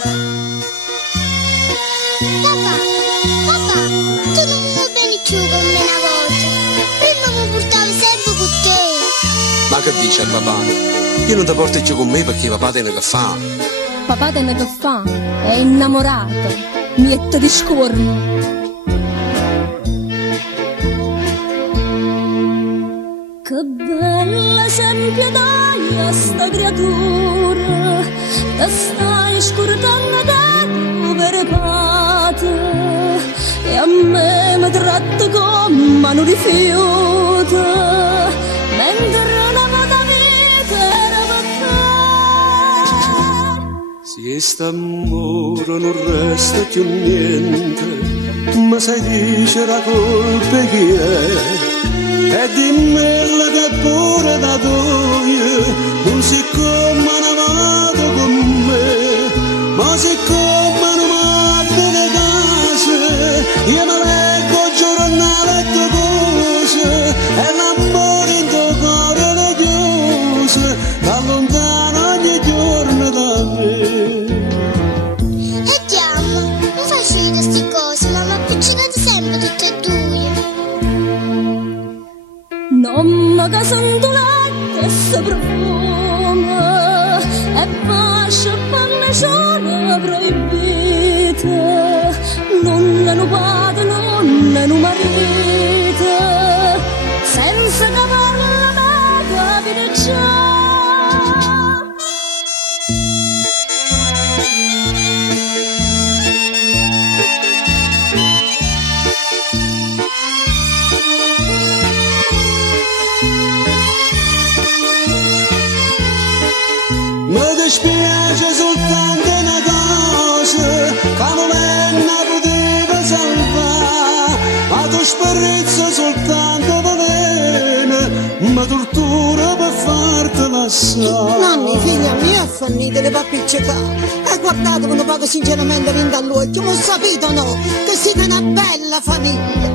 Papà, papà, tu non vuoi bene più con me una volta. Prima mi portavi sempre con te. Ma che dice il papà? Io non ti porto più con me perché papà te ne che fa. Papà te ne che fa? È innamorato, mietto di scorno. Che bella esempio dai a sta creatura, te stai scordando da tu verpata, e a me mi tratta come mano rifiuta, mentre una volta vita era per te. Se st'amore non resta più niente, tu mi sai dice la colpa chi è. E dimmela che pure da tua, non siccome non vado con me, ma siccome non vado le case, io mi leggo giornale e tue cose, e l'amore in tuo cuore le chiuse, da lontano ogni giorno da me. E ti amo, non faccio queste cose, ma mi appiccicate sempre tutte e due. Non mi casando letto e si profuma, e pace per le giorni proibite, non è un padre, non è un marito, senza che parla me capite già. Mi dispiace soltanto una cosa, che non me ne poteva salvare, ma tu sprizzo soltanto veleno, mi tortura per farti lasciare. Nanni, figlia mia, affannite le pappicce. E guardate come pago sinceramente vinto all'occhio, ma ho sapito no, che siete una bella famiglia.